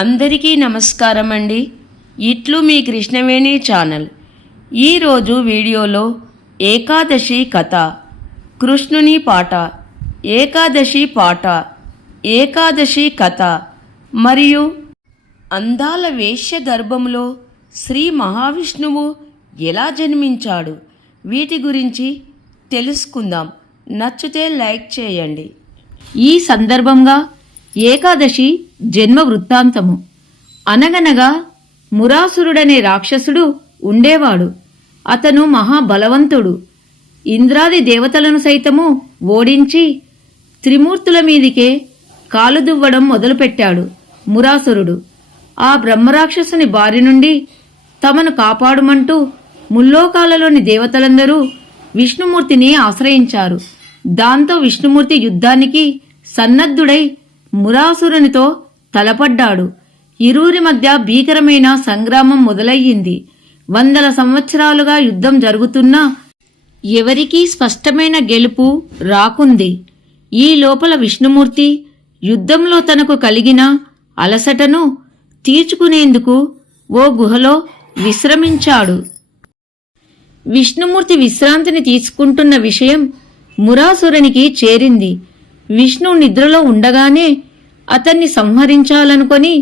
అందరికీ నమస్కారం అండి. ఇట్లు మీ కృష్ణవేణి ఛానల్. ఈరోజు వీడియోలో ఏకాదశి కథ, కృష్ణుని పాట, ఏకాదశి పాట, ఏకాదశి కథ మరియు అందాల వేశ్య గర్భంలో శ్రీ మహావిష్ణువు ఎలా జన్మించాడు, వీటి గురించి తెలుసుకుందాం. నచ్చితే లైక్ చేయండి. ఈ సందర్భంగా ఏకాదశి జన్మ వృత్తాంతము. అనగనగా మురాసురుడనే రాక్షసుడు ఉండేవాడు. అతను మహాబలవంతుడు. ఇంద్రాది దేవతలను సైతము ఓడించి త్రిమూర్తుల మీదికే కాలుదువ్వడం మొదలుపెట్టాడు మురాసురుడు. ఆ బ్రహ్మరాక్షసుని బారి నుండి తమను కాపాడుమంటూ ముల్లోకాలలోని దేవతలందరూ విష్ణుమూర్తిని ఆశ్రయించారు. దాంతో విష్ణుమూర్తి యుద్ధానికి సన్నద్ధుడై మురాసురునితో తలపడ్డాడు. ఇరువురి మధ్య భీకరమైన సంగ్రామం మొదలయ్యింది. వందల సంవత్సరాలుగా యుద్ధం జరుగుతున్నా ఎవరికీ స్పష్టమైన గెలుపు రాకుంది. ఈ లోపల విష్ణుమూర్తి యుద్ధంలో తనకు కలిగిన అలసటను తీర్చుకునేందుకు ఓ గుహలో విశ్రమించాడు. విష్ణుమూర్తి విశ్రాంతిని తీసుకుంటున్న విషయం మురాసురునికి చేరింది. విష్ణు నిద్రలో ఉండగానే అతన్ని సంహరించాలనుకొని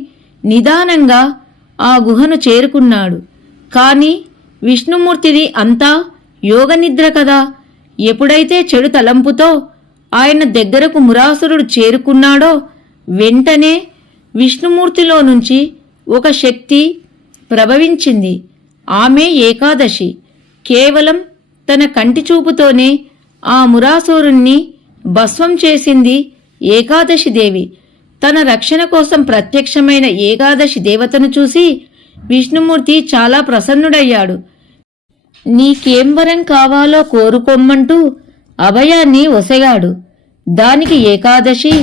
నిదానంగా ఆ గుహను చేరుకున్నాడు. కాని విష్ణుమూర్తిది అంతా యోగనిద్ర కదా. ఎప్పుడైతే చెడు తలంపుతో ఆయన దగ్గరకు మురాసురుడు చేరుకున్నాడో వెంటనే విష్ణుమూర్తిలో నుంచి ఒక శక్తి ప్రభవించింది. ఆమె ఏకాదశి. కేవలం తన కంటి చూపుతోనే ఆ మురాసురుణ్ణి భస్మం చేసింది ఏకాదశి దేవి. తన రక్షణ కోసం ప్రత్యక్షమైన ఏకాదశి దేవతను చూసి విష్ణుమూర్తి చాలా ప్రసన్నుడయ్యాడు. నీకేం వరం కావాలో కోరుకోమ్మంటూ అభయాన్ని ఒసగాడు. దానికి ఏకాదశి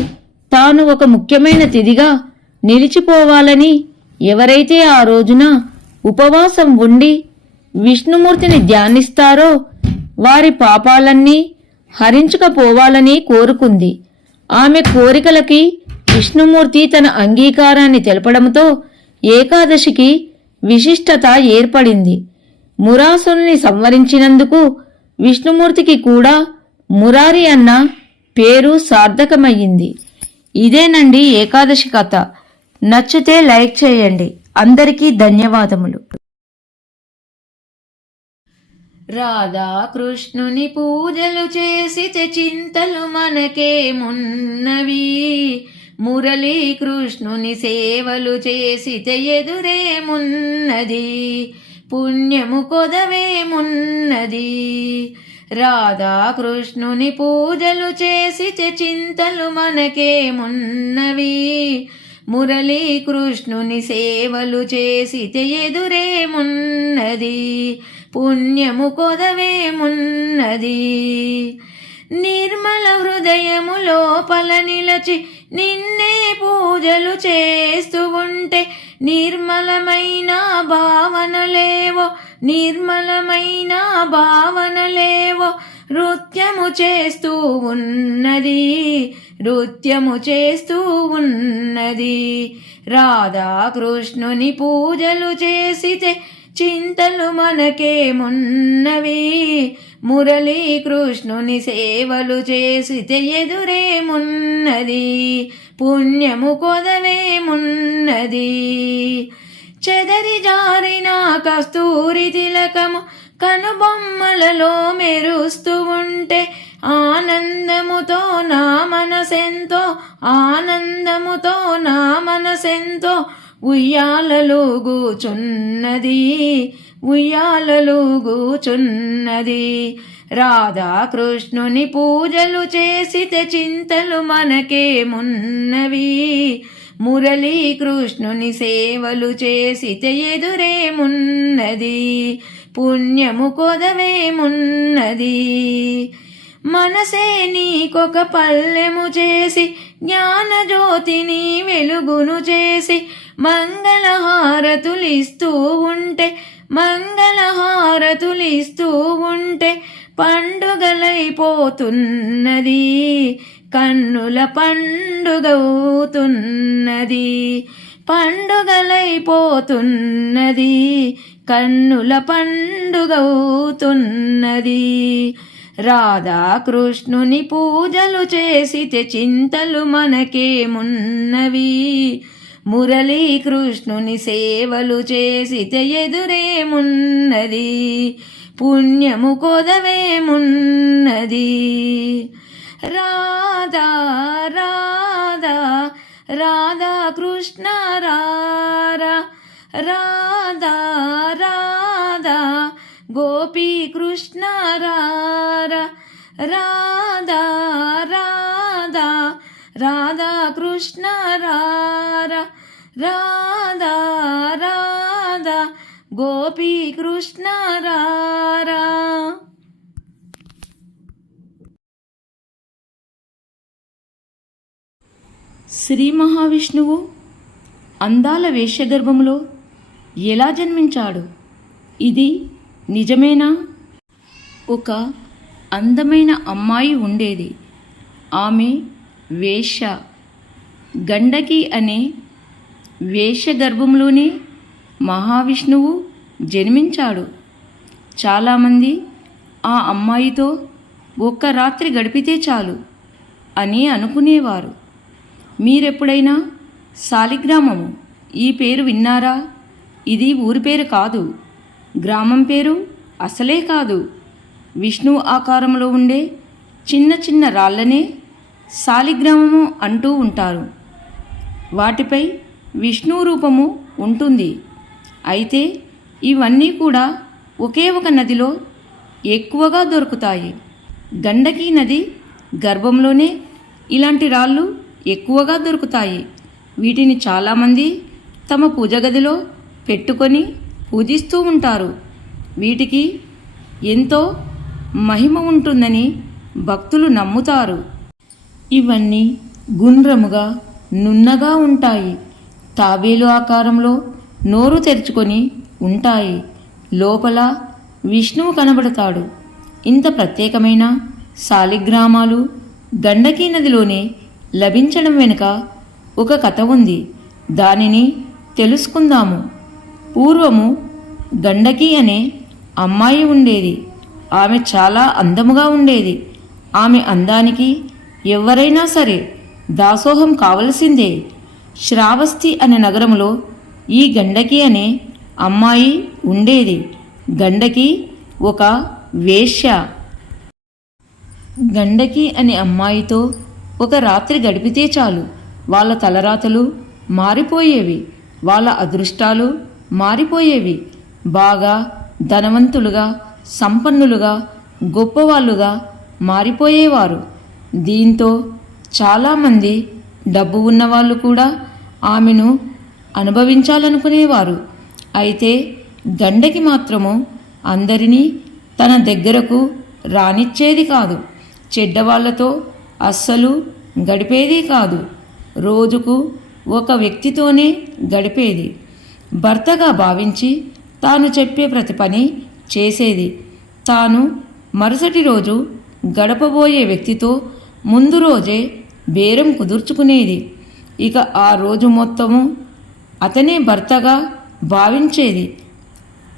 తాను ఒక ముఖ్యమైన తిథిగా నిలిచిపోవాలని, ఎవరైతే ఆ రోజున ఉపవాసం ఉండి విష్ణుమూర్తిని ధ్యానిస్తారో వారి పాపాలన్నీ హరించుకపోవాలని కోరుకుంది. ఆమె కోరికలకి విష్ణుమూర్తి తన అంగీకారాన్ని తెలపడంతో ఏకాదశికి విశిష్టత ఏర్పడింది. మురాసురుని సంవరించినందుకు విష్ణుమూర్తికి కూడా మురారి అన్న పేరు సార్థకమయ్యింది. ఇదేనండి ఏకాదశి కథ. నచ్చితే లైక్ చేయండి. అందరికీ ధన్యవాదములు. రాధాకృష్ణుని పూజలు చేసితే చింతలు మనకేమున్నవి, మురళీకృష్ణుని సేవలు చేసితే ఎదురేమున్నది, పుణ్యము కొదవేమున్నది. రాధాకృష్ణుని పూజలు చేసితే చింతలు మనకేమున్నవి, మురళీకృష్ణుని సేవలు చేసితే ఎదురేమున్నది, పుణ్యము కొదవేమున్నది. నిర్మల హృదయము లోపల నిలచి నిన్నే పూజలు చేస్తూ ఉంటే నిర్మలమైన భావనలేవో, నిర్మలమైన భావనలేవో నృత్యము చేస్తూ ఉన్నది, నృత్యము చేస్తూ ఉన్నది. రాధాకృష్ణుని పూజలు చేసితే చింతలు మనకేమున్నవి, మురళీకృష్ణుని సేవలు చేసితే ఎదురేమున్నది, పుణ్యము కొదవేమున్నది. చెదరి జారిన కస్తూరి తిలకము కనుబొమ్మలలో మెరుస్తూ ఉంటే ఆనందముతో నా మనసెంతో, ఆనందముతో నా మనసెంతో ఉయ్యాలలుగుచున్నది, ఉయ్యాలలుగుచున్నది. రాధాకృష్ణుని పూజలు చేసితే చింతలు మనకేమున్నవి, మురళీకృష్ణుని సేవలు చేసితే ఎదురేమున్నది, పుణ్యము కొదవేమున్నది. మనసే నీకొక పల్లెము చేసి జ్ఞానజ్యోతిని వెలుగును చేసి మంగళహారతులిస్తూ ఉంటే, మంగళహారతులిస్తూ ఉంటే పండుగలైపోతున్నది, కన్నుల పండుగవుతున్నది. పండుగలైపోతున్నది, కన్నుల పండుగవుతున్నది. రాధాకృష్ణుని పూజలు చేసితే చింతలు మనకేమున్నవి, మురళీకృష్ణుని సేవలు చేసితే ఎదురేమున్నది, పుణ్యము కొదవేమున్నది. రాధా రాధా రాధా కృష్ణ రారా, రాధా రాధా గోపీ కృష్ణ రారా, రాధా రాధా రాధా కృష్ణ రారా, రాధా రాధా గోపీ కృష్ణ రారా. శ్రీ మహావిష్ణువు అందాల వేశ్యగర్భంలో ఎలా జన్మించాడు? ఇది నిజమేనా? ఒక అందమైన అమ్మాయి ఉండేది. ఆమె వేశ్య. గండకి అనే వేశ్యగర్భంలోనే మహావిష్ణువు జన్మించాడు. చాలామంది ఆ అమ్మాయితో ఒక్క రాత్రి గడిపితే చాలు అని అనుకునేవారు. మీరెప్పుడైనా సాలిగ్రామము ఈ పేరు విన్నారా? ఇది ఊరి పేరు కాదు, గ్రామం పేరు అసలే కాదు. విష్ణు ఆకారంలో ఉండే చిన్న చిన్న రాళ్ళనే సాలిగ్రామము అంటూ ఉంటారు. వాటిపై విష్ణు రూపము ఉంటుంది. అయితే ఇవన్నీ కూడా ఒకే ఒక నదిలో ఎక్కువగా దొరుకుతాయి. గండకీ నది గర్భంలోనే ఇలాంటి రాళ్ళు ఎక్కువగా దొరుకుతాయి. వీటిని చాలామంది తమ పూజ గదిలో పెట్టుకొని పూజిస్తూ ఉంటారు. వీటికి ఎంతో మహిమ ఉంటుందని భక్తులు నమ్ముతారు. ఇవన్నీ గుండ్రముగా నున్నగా ఉంటాయి. తాబేలు ఆకారంలో నోరు తెరుచుకొని ఉంటాయి. లోపల విష్ణువు కనబడతాడు. ఇంత ప్రత్యేకమైన సాలిగ్రామాలు గండకీ నదిలోనే లభించడం వెనుక ఒక కథ ఉంది. దానిని తెలుసుకుందాము. పూర్వము గండకి అనే అమ్మాయి ఉండేది. ఆమె చాలా అందముగా ఉండేది. ఆమె అందానికి ఎవరైనా సరే దాసోహం కావలసిందే. శ్రావస్తి అనే నగరంలో ఈ గండకి అనే అమ్మాయి ఉండేది. గండకి ఒక వేశ్య. గండకి అనే అమ్మాయితో ఒక రాత్రి గడిపితే చాలు వాళ్ళ తలరాతలు మారిపోయేవి, వాళ్ళ అదృష్టాలు మారిపోయేవి. బాగా ధనవంతులుగా, సంపన్నులుగా, గొప్పవాళ్ళుగా మారిపోయేవారు. దీంతో చాలామంది డబ్బు ఉన్నవాళ్ళు కూడా ఆమెను అనుభవించాలనుకునేవారు. అయితే గండకి మాత్రము అందరినీ తన దగ్గరకు రానిచ్చేది కాదు. చెడ్డవాళ్లతో అస్సలు గడిపేది కాదు. రోజుకు ఒక వ్యక్తితోనే గడిపేది. భర్తగా భావించి తాను చెప్పే ప్రతి పని చేసేది. తాను మరుసటి రోజు గడపబోయే వ్యక్తితో ముందు రోజే బేరం కుదుర్చుకునేది. ఇక ఆ రోజు మొత్తము అతనే భర్తగా భావించేది.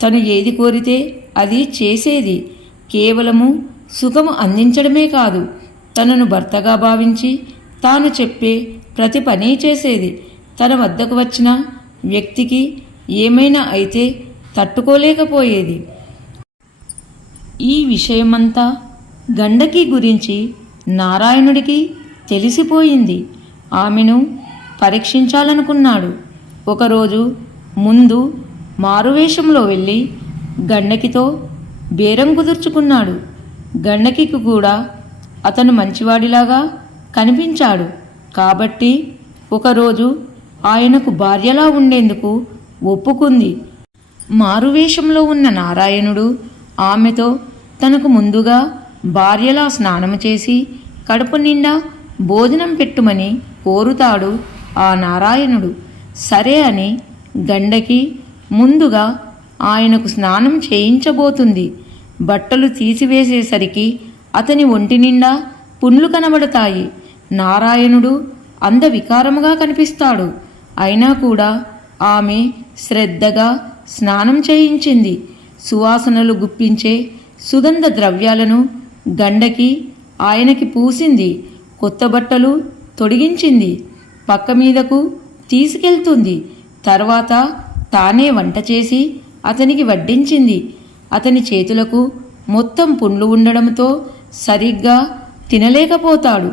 తను ఏది కోరితే అది చేసేది. కేవలము సుఖము అందించడమే కాదు, తనను భర్తగా భావించి తాను చెప్పే ప్రతి పని చేసేది. తన వద్దకు వచ్చిన వ్యక్తికి ఏమైనా అయితే తట్టుకోలేకపోయేది. ఈ విషయమంతా గండకి గురించి నారాయణుడికి తెలిసిపోయింది. ఆమెను పరీక్షించాలనుకున్నాడు. ఒకరోజు ముందు మారువేషంలో వెళ్ళి గండకితో బేరం కుదుర్చుకున్నాడు. గండకికి కూడా అతను మంచివాడిలాగా కనిపించాడు. కాబట్టి ఒకరోజు ఆయనకు భార్యలా ఉండేందుకు ఒప్పుకుంది. మారువేషంలో ఉన్న నారాయణుడు ఆమెతో తనకు ముందుగా భార్యలా స్నానము చేసి కడుపు నిండా భోజనం పెట్టుమని కోరుతాడు. ఆ నారాయణుడు సరే అని గండకి ముందుగా ఆయనకు స్నానం చేయించబోతుంది. బట్టలు తీసివేసేసరికి అతని ఒంటి నిండా పుండ్లు కనబడతాయి. నారాయణుడు అందవికారముగా కనిపిస్తాడు. అయినా కూడా ఆమె శ్రద్ధగా స్నానం చేయించింది. సువాసనలు గుప్పించే సుగంధ ద్రవ్యాలను గండకి ఆయనకి పూసింది. కొత్త బట్టలు తొడిగించింది. పక్క మీదకు తీసుకెళ్తుంది. తర్వాత తానే వంట చేసి అతనికి వడ్డించింది. అతని చేతులకు మొత్తం పుండ్లు ఉండడంతో సరిగ్గా తినలేకపోతాడు.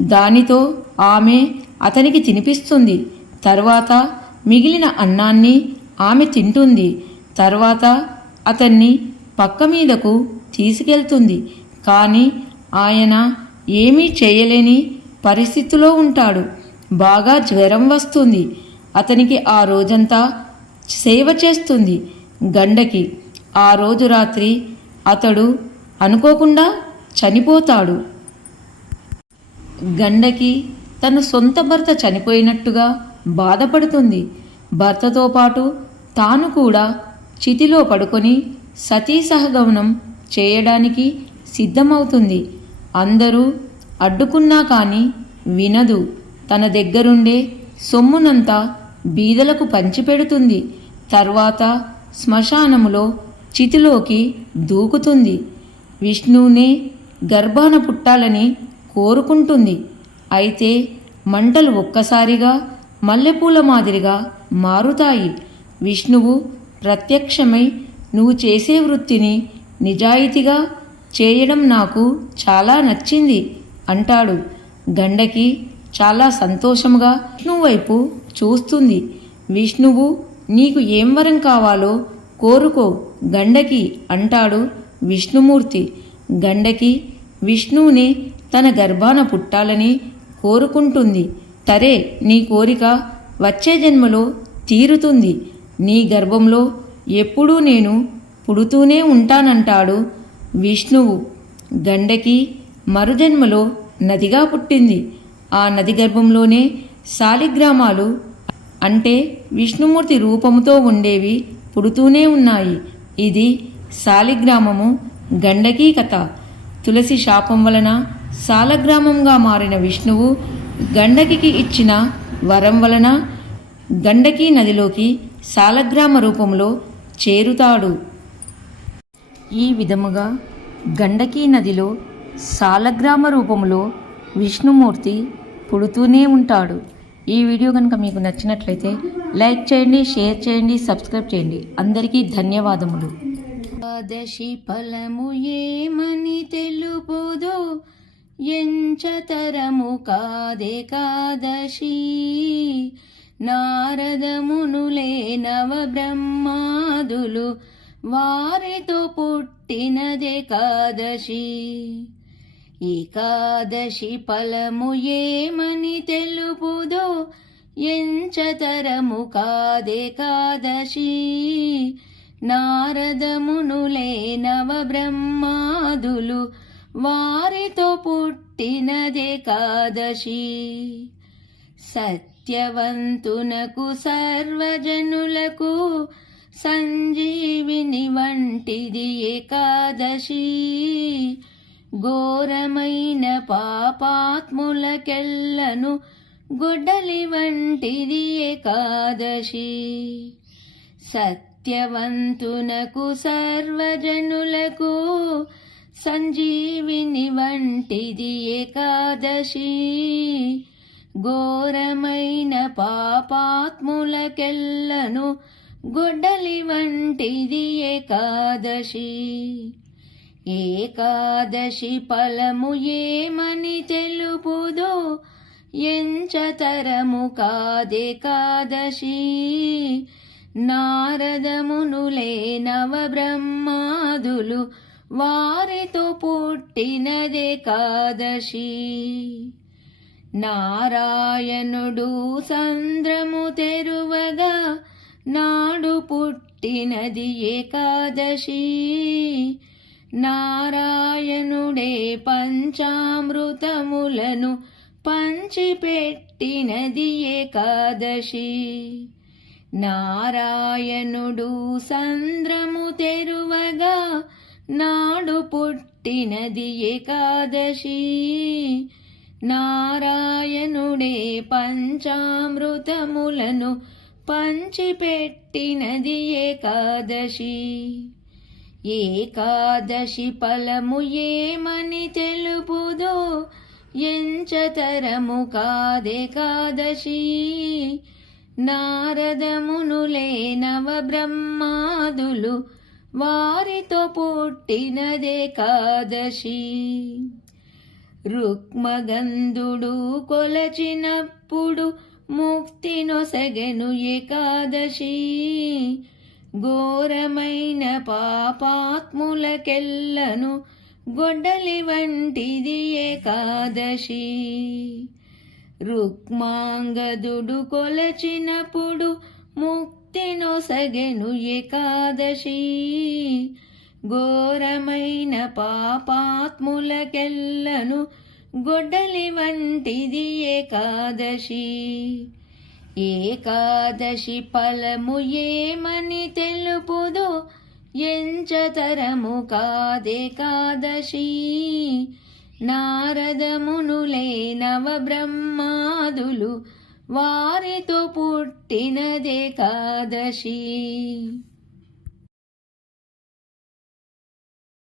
దానితో ఆమె అతనికి తినిపిస్తుంది. తర్వాత మిగిలిన అన్నాన్ని ఆమె తింటుంది. తర్వాత అతన్ని పక్క మీదకు తీసుకెళ్తుంది. కానీ ఆయన ఏమీ చేయలేని పరిస్థితిలో ఉంటాడు. బాగా జ్వరం వస్తుంది. అతనికి ఆ రోజంతా సేవ చేస్తుంది గండకి. ఆ రోజు రాత్రి అతడు అనుకోకుండా చనిపోతాడు. గండకి తన సొంత భర్త చనిపోయినట్టుగా బాధపడుతుంది. భర్తతో పాటు తాను కూడా చితిలో పడుకొని సతీ సహగమనం చేయడానికి సిద్ధమవుతుంది. అందరూ అడ్డుకున్నా కానీ వినదు. తన దగ్గరుండే సొమ్మునంతా బీదలకు పంచిపెడుతుంది. తర్వాత శ్మశానములో చితిలోకి దూకుతుంది. విష్ణువునే గర్భాన పుట్టాలని కోరుకుంటుంది. అయితే మంటలు ఒక్కసారిగా మల్లెపూల మాదిరిగా మారుతాయి. విష్ణువు ప్రత్యక్షమై నువ్వు చేసే వృత్తిని నిజాయితీగా చేయడం నాకు చాలా నచ్చింది అంటాడు. గండకి చాలా సంతోషంగా విష్ణువు వైపు చూస్తుంది. విష్ణువు నీకు ఏం వరం కావాలో కోరుకో గండకి అంటాడు విష్ణుమూర్తి. గండకి విష్ణువుని తన గర్భాన పుట్టాలని కోరుకుంటుంది. సరే, నీ కోరిక వచ్చే జన్మలో తీరుతుంది. నీ గర్భంలో ఎప్పుడూ నేను పుడుతూనే ఉంటానంటాడు విష్ణువు. గండకి మరుజన్మలో నదిగా పుట్టింది. ఆ నది గర్భంలోనే శాలిగ్రామాలు అంటే విష్ణుమూర్తి రూపముతో ఉండేవి పుడుతూనే ఉన్నాయి. ఇది శాలిగ్రామము గండకీ కథ. తులసి శాపం వలన శాలగ్రామంగా మారిన విష్ణువు గండకికి ఇచ్చిన వరం వలన గండకీ నదిలోకి శాలగ్రామ రూపంలో చేరుతాడు. ఈ విధముగా గండకీ నదిలో శాలగ్రామ రూపంలో విష్ణుమూర్తి పుడుతూనే ఉంటాడు. ఈ వీడియో కనుక మీకు నచ్చినట్లయితే లైక్ చేయండి, షేర్ చేయండి, సబ్స్క్రైబ్ చేయండి. అందరికీ ధన్యవాదములు. ఏకాదశి ఫలము ఏమని తెలుపుదో ఎంచతరము కాదేకాదశి. నారదమునులే నవబ్రహ్మాదులు వారితో పుట్టినదేకాదశి. ఏకాదశి ఫలము ఏమని తెలుపుదో ఎంచతరము కాదేకాదశి. నారదమునులే నవబ్రహ్మాదులు వారితో పుట్టినదేకాదశి. సత్యవంతునకు సర్వజనులకు సంజీవిని వంటిది ఏకాదశి. ఘోరమైన పాపాత్ములకెల్లను గొడ్డలి వంటిది ఏకాదశి. సత్యవంతునకు సర్వజనులకు సంజీవిని వంటిది ఏకాదశి. ఘోరమైన పాపాత్ములకెల్లను గొడ్డలి వంటిది ఏకాదశి. ఏకాదశి ఫలము ఏమని తెలుపుదో ఎంచతరము కాదేకాదశి. నారదమునులే నవబ్రహ్మాదులు వారితో పుట్టినదేకాదశి. నారాయణుడు సంద్రము తెరువగా నాడు పుట్టినది ఏకాదశి. నారాయణుడే పంచామృతములను పంచిపెట్టినది ఏకాదశి. నారాయణుడు సంద్రము తెరువగా నాడు పుట్టినది ఏకాదశి. నారాయణుడే పంచామృతములను పంచిపెట్టినది ఏకాదశి. ఏకాదశి ఫలము ఏమని తెలుపుదో ఎంచతరము కాదేకాదశి. నారదమునులే నవబ్రహ్మాదులు వారితో పుట్టినదేకాదశి. రుక్మగంధుడు కొలచినప్పుడు ముక్తి నొసగెను ఏకాదశి. ఘోరమైన పాపాత్ములకెల్లను గొడ్డలి వంటిది ఏకాదశి. రుక్మాంగదుడు కొలచినప్పుడు ముక్తి నొసగెను ఏకాదశి. ఘోరమైన పాపాత్ములకెల్లను గొడ్డలి వంటిది ఏకాదశి. ఏకాదశి ఫలము ఏమని తెలుపుదో ఎంచతరము కాదేకాదశి. నారదమునులే నవబ్రహ్మాదులు వారితో పుట్టినదేకాదశి.